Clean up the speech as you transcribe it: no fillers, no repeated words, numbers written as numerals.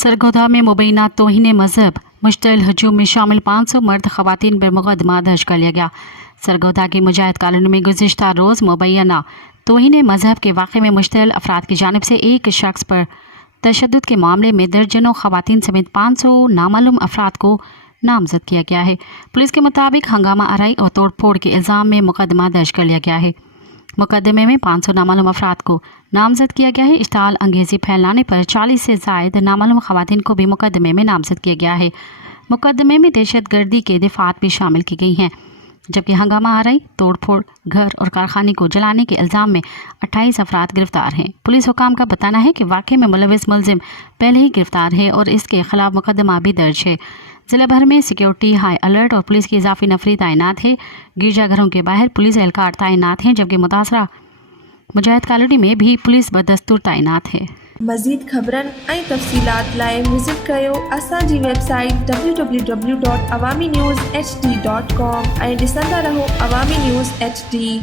सरगोधा में मुबैना तौहीन मजहब मुश्तइल हजूम में शामिल 500 मर्द खवातीन पर मुकदमा दर्ज कर लिया गया। सरगोधा की मुजाहिद कॉलोनी में गुज़िश्ता रोज़ मुबैना तौहीन मजहब के वाक़े में मुश्तइल अफराद की जानिब से एक शख्स पर तशद्दुद के मामले में दर्जनों खवातीन समेत 500 नामालूम अफराद को नामजद किया गया है। पुलिस के मुताबिक हंगामा आराई और तोड़ फोड़ के इल्ज़ाम में मुकदमा दर्ज कर लिया गया है। मुकदमे में 500 नामालूम अफराद को नामजद किया गया है। इश्ताल अंगेज़ी फैलाने पर 40 से ज़ायद नामालूम खवातीन को भी मुकदमे में नामजद किया गया है। मुकदमे में दहशतगर्दी के दफ़ात भी शामिल की गई हैं, जबकि हंगामा आराई, तोड़ फोड़, घर और कारखाने को जलाने के इल्ज़ाम में 28 अफराद गिरफ्तार हैं। पुलिस हुकाम का बताना है कि वाक़े में मुलविस मुलजिम पहले ही गिरफ्तार है और इसके खिलाफ मुकदमा भी दर्ज है। ज़िला भर में सिक्योरिटी हाई अलर्ट और पुलिस की इजाफी नफरी तैनात है। गिरजाघरों के बाहर पुलिस एहलकार तैनात हैं, जबकि मुतासरा मुजाहिद कॉलोनी में भी पुलिस बदस्तूर तैनात है। मज़ीद ख़बरन ऐं तफ़सीलात लाइ विज़िट कयो असांजी वेबसाइट www.awamiNewsHD.com ऐं ॾिसंदा रहो अवामी न्यूज़ HD।